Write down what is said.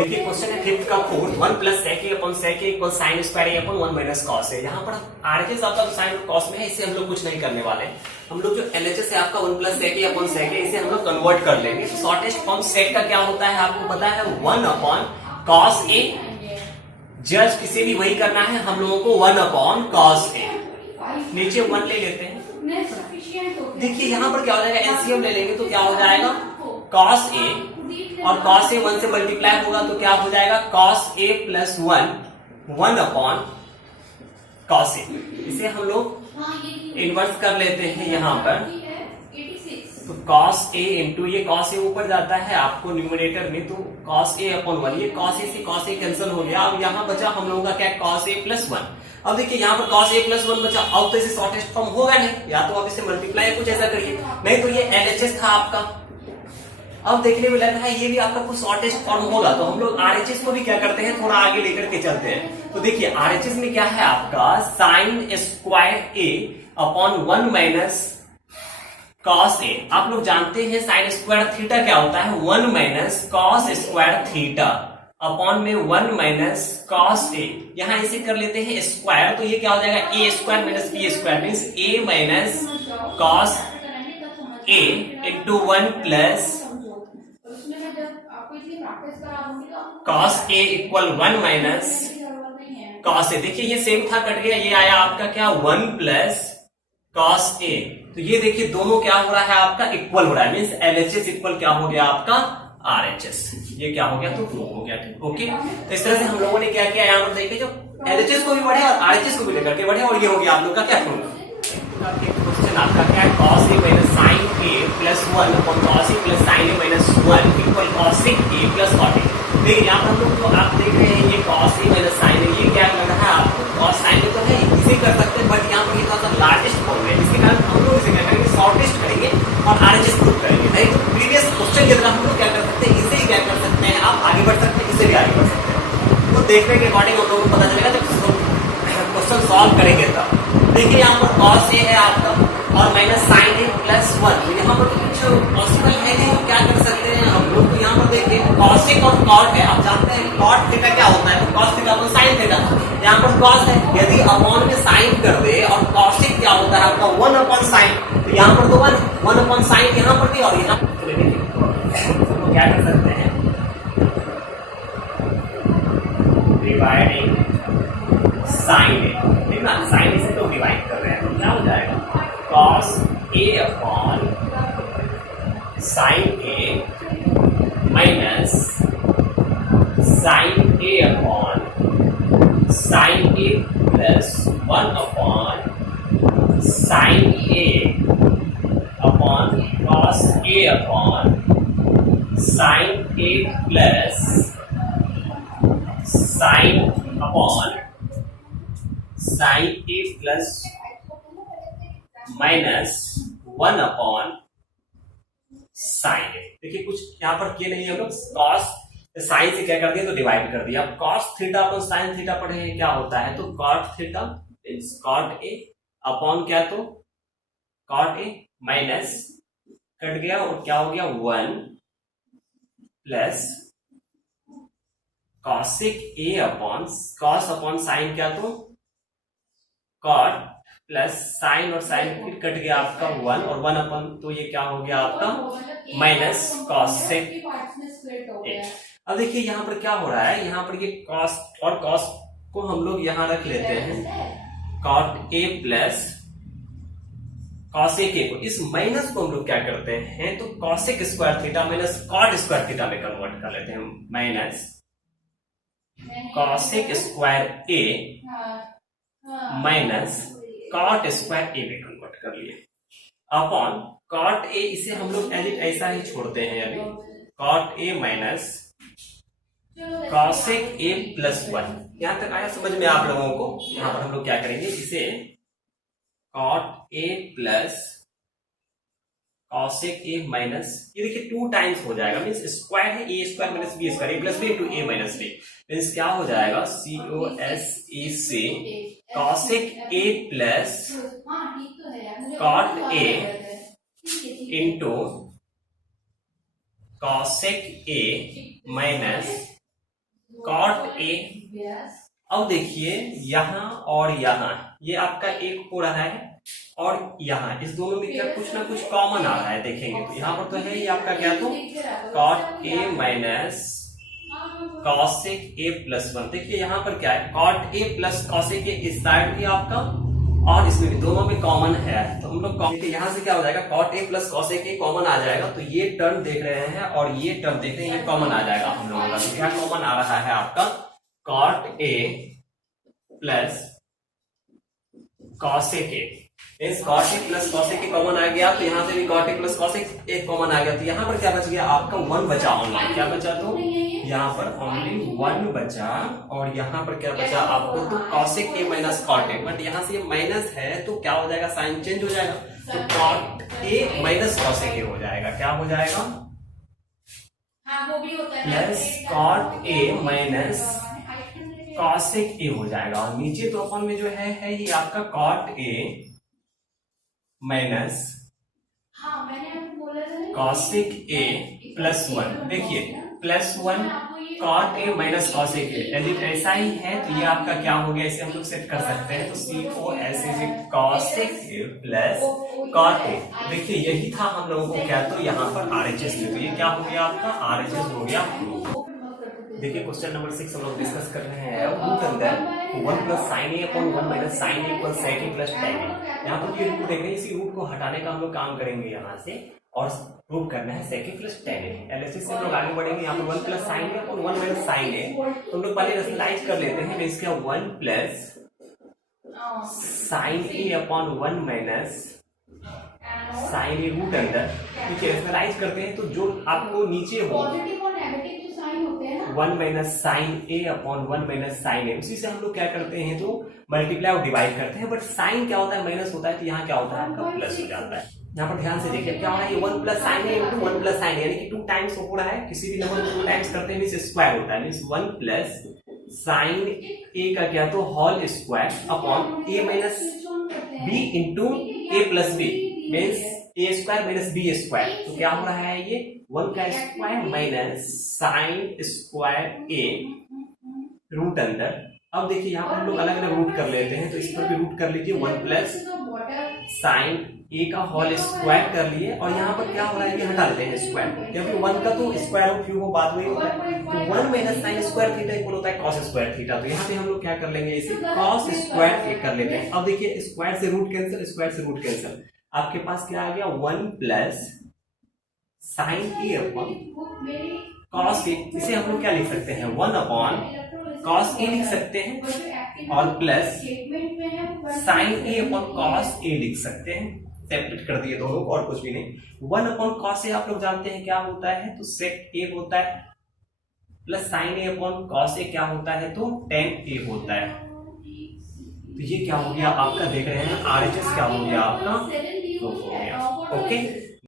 देखिए क्वेश्चन है फिफ्थ का fourth, 1 plus sec a upon sec a equal sine square a upon 1 minus cos है। यहाँ पर आरएचएस आपका साइन और cos में है, इससे हम लोग कुछ नहीं करने वाले। हम लोग जो एलएचएस है आपका 1 plus sec a upon sec a, इसे हम लोग कन्वर्ट कर लेंगे। तो शॉर्टेस्ट फॉर्म sec का क्या होता है आपको पता है, 1 अपॉन cos a। जस्ट इसे भी वही करना है हम लोगों को, 1 अपॉन cos a। नीचे 1 ले लेते हैं। देखिए यहाँ पर क्या हो जाएगा, एलसीएम ले लेंगे तो क्या हो जाएगा, cos a और cos a 1 से मल्टीप्लाई होगा तो क्या हो जाएगा, cos a plus 1 upon cos a। इसे हम लोग इन्वर्स कर लेते हैं यहाँ पर। तो cos a इंटू ये cos a ऊपर जाता है आपको न्यूमरेटर में, तो cos a अपॉन 1, ये cos a से cos a कैंसिल हो गया। अब यहाँ बचा हम लोगों का क्या, cos a प्लस 1। अब देखिए यहाँ पर cos a प्लस 1 बचा। अब तो इसे शॉर्टेस्ट फॉर्म होगा नहीं, या तो आप इसे मल्टीप्लाई कुछ ऐसा करिए, नहीं तो ये एलएचएस था आपका। अब देखने में लग रहा है ये भी आपका कुछ शॉर्टेस्ट फॉर्म होगा, तो हम लोग आरएचएस को भी क्या करते हैं, थोड़ा आगे लेकर के चलते हैं। तो देखिए आरएचएस में क्या है आपका, साइन स्क्वायर ए अपॉन 1 माइनस कॉस ए। आप लोग जानते हैं साइन स्क्वायर थीटा क्या होता है, 1 minus cos square theta upon में 1 माइनस कॉस ए। यहां इसे कर लेते हैं स्क्वायर, तो ये क्या हो जाएगा, A square minus B square means A minus cos A into 1 plus cos a equal 1 minus cos a। देखिए ये सेम था, कट गया, ये आया आपका क्या, 1 प्लस cos a। तो ये देखिए दोनों क्या हो रहा है आपका, इक्वल हो रहा है, मीन्स एलएचएस इक्वल क्या हो गया आपका, आरएचएस। ये क्या हो गया, तो फ्लो हो गया, ठीक। ओके, तो इस तरह से हम लोगों ने क्या किया, यहाँ पर देखिए जो एलएचएस को भी बढ़े और आरएचएस को भी लेकर के बढ़े, और ये हो गया आप लोग का क्या, फ्लो। क्वेश्चन आपका क्या है, cos a minus sine a plus 1 upon cos a plus sine a minus 1 equal cosec a plus cot a। देखिए यहाँ पर हम लोग जो आप देख रहे हैं ये cos a minus sine a, ये क्या लग रहा है आपको, cos sin a तो है, इसे कर सकते हैं, बट यहाँ पर ये थोड़ा सा लार्जेस्ट फॉर्म है, इसके कारण हम लोग इसे क्या करेंगे, शॉर्टेस्ट करेंगे और आरएचएस प्रूव करेंगे। नहीं तो प्रीवियस क्वेश्चन की तरह हम लोग क्या कर सकते हैं, इसे ही क्या कर सकते हैं, आप आगे बढ़ सकते हैं, इसे भी आगे बढ़ सकते हैं। तो देखने के अकॉर्डिंग हम लोगों को पता चलेगा जब क्वेश्चन सॉल्व करेंगे तब। देखिए यहाँ पर cos a है आपका और माइनस साइन a प्लस 1, तो यहाँ पर कुछ पॉसिबल है नहीं, तो क्या कर सकते हैं हम लोग, तो यहाँ पर देखिए cosec और cot है, आप जानते हैं cot थीटा क्या होता है, तो cos theta upon sine theta. यहाँ पर cos है, यदि अपॉन में साइन कर दे, और cosec क्या होता है आपका 1 अपॉन साइन, तो यहाँ पर तो 1 अपॉन साइन यहाँ पर भी, और यहाँ तो क्या कर सकते हैं, डिवाइडिंग साइन ए, ठीक ना, साइन से तो डिवाइड कर रहे हैं, तो क्या हो जाएगा, cos a upon sine a minus sine a upon sine a plus 1 upon sine a upon cos a upon sine a plus sine upon sine a plus minus 1 upon sine a। देखिए कुछ यहाँ पर किए नहीं हम लोग, cos sign से क्या कर दिया, तो डिवाइड कर दिया। अब cos theta upon sine theta पढ़े हैं क्या होता है, तो cot theta cot a upon क्या, तो cot a माइनस कट गया और क्या हो गया, 1 plus cosec a upon cos upon sine क्या, तो cot प्लस साइन और साइन फिर कट गया आपका 1 और 1 अपन, तो ये क्या हो गया आपका माइनस cosec a। अब देखिए यहाँ पर क्या हो रहा है, यहाँ पर ये cos और cos को हम लोग यहाँ रख लेते हैं, cot a plus cosec a को, इस माइनस को हम लोग क्या करते हैं, तो cosec square theta minus cot square theta में कन्वर्ट कर लेते हैं, minus cosec square a minus cot square a में कन्वर्ट कर लिए, अपॉन cot a, इसे हम लोग ऐसा ही छोड़ते हैं अभी, cot a minus cosec a plus 1। यहां तक आया समझ में आप लोगों को। यहां पर हम लोग क्या करेंगे, इसे cot a plus cosec a minus, ये देखिए 2 टाइम्स हो जाएगा, मीन्स स्क्वायर है, a square minus b square, a plus b into a minus b, means क्या हो जाएगा, cos a से cosec a plus cot a into cosec a minus cot A. अब देखिए यहाँ और यहाँ ये आपका एक हो रहा है और यहाँ इस दोनों में क्या कुछ ना कुछ कॉमन आ रहा है, देखेंगे तो यहाँ पर तो है ये आपका क्या, तो cot A minus cosec A plus 1। देखिए यहाँ पर क्या है, cot A plus cosec A इस साइड भी आपका और इसमें भी, दोनों में कॉमन है। तो हम लोग यहाँ से क्या हो जाएगा, cot A plus cosec A common आ जाएगा। तो ये टर्म देख रहे हैं और ये टर्म देख रहे हैं, ये कॉमन आ जाएगा हम लोगों का। तो क्या कॉमन आ रहा है आपका, cot A plus cosec A. इस cot A plus cosec A common आ गया, तो यहाँ से भी cot A plus cosec A common आ गया। तो यहाँ पर क्या बच गया आपका, 1 बचा ऑनलाइन। क्या बचा, तो यहाँ पर ओनली 1 बचा और यहाँ पर क्या बचा आपको, तो cosec A minus cot A. But यहाँ से ये माइनस है तो क्या हो जाएगा, साइन चेंज हो जाएगा, तो cot A minus cosec A हो जाएगा। क्या हो जाएगा, plus cot A minus cosec A हो जाएगा। और नीचे तो अपन में जो है ये आपका cot A minus cosec A plus 1। देखिए plus 1 cot A minus cosec A, यदि ऐसा ही है तो ये आपका क्या हो गया, इसे हम लोग सेट कर सकते हैं। तो COS cosec A plus cot A. देखिए यही था हम लोगों को क्या, तो यहाँ पर RHS में, तो ये क्या हो गया आपका, RHS हो गया। देखिए क्वेश्चन नंबर 6 हम लोग डिस्कस कर रहे हैं। रूट अंदर 1 प्लस साइन ए अपॉन 1 माइनस साइन ए इक्वल सेक ए प्लस टेन ए। यहाँ पर ये रूट देख रहे हैं, इसी रूट को हटाने का हम लोग काम करेंगे यहाँ से और प्रूव करना है सेक ए प्लस टेन ए। एलएचएस से हम लोग आगे बढ़ेंगे। यहाँ पर 1 प्लस साइन ए अपॉन 1 माइनस साइन ए, तो हम लोग पहले रेशनलाइज कर लेते हैं। इसका 1 प्लस साइन ए अपॉन 1 माइनस साइन ए रूट अंदर, ठीक है, रेशनलाइज करते हैं। तो जो आपको नीचे हो 1 माइनस साइन ए अपॉन 1 माइनस साइन ए, उसी से हम लोग क्या करते हैं, तो मल्टीप्लाई और डिवाइड करते हैं। बट साइन क्या होता है, माइनस होता है, तो यहाँ क्या होता है आपका प्लस हो जाता है। यहाँ पर ध्यान से देखिए क्या हो रहा है, ये 1 प्लस साइन ए इंटू 1 प्लस साइन ए, यानी कि 2 टाइम्स हो रहा है। किसी भी नंबर को 2 टाइम्स करते हैं मींस स्क्वायर होता है, मींस 1 प्लस साइन ए का क्या, तो होल स्क्वायर अपॉन ए माइनस बी इंटू ए प्लस बी, मींस ए स्क्वायर माइनस बी स्क्वायर। तो क्या हो रहा है, ये 1 का स्क्वायर माइनस साइन स्क्वायर ए रूट अंदर। अब देखिए यहाँ पर हम लोग अलग अलग रूट कर लेते हैं, तो इस पर भी रूट कर लीजिए, 1 प्लस साइन ए का होल स्क्वायर कर लिए। और यहाँ पर क्या हो रहा है, ये हटा देते हैं स्क्वायर, क्योंकि 1 का तो स्क्वायर रूट क्यों हो, बाद में होता है। तो 1 minus sine square theta equal होता है कॉस स्क्वायर थीटा। तो यहाँ पे हम लोग क्या कर लेंगे, इसे कॉस स्क्वायर कर लेते हैं। अब देखिए स्क्वायर से रूट कैंसिल, स्क्वायर से रूट कैंसिल, आपके पास क्या आ गया, 1 plus sign A upon cos A. इसे हम लोग क्या लिख सकते हैं, 1 अपॉन कॉस ए लिख सकते हैं और plus sign A upon cos A लिख सकते हैं। सेपरेट कर दिए दोनों को और कुछ भी नहीं। 1 अपॉन कॉस ए आप लोग जानते हैं क्या होता है, तो सेक ए होता है, plus sign A upon cos A क्या होता है, तो टेन ए होता है। तो ये क्या हो गया आपका, देख रहे हैं RHS क्या हो गया आपका, तो हो गया। ओके।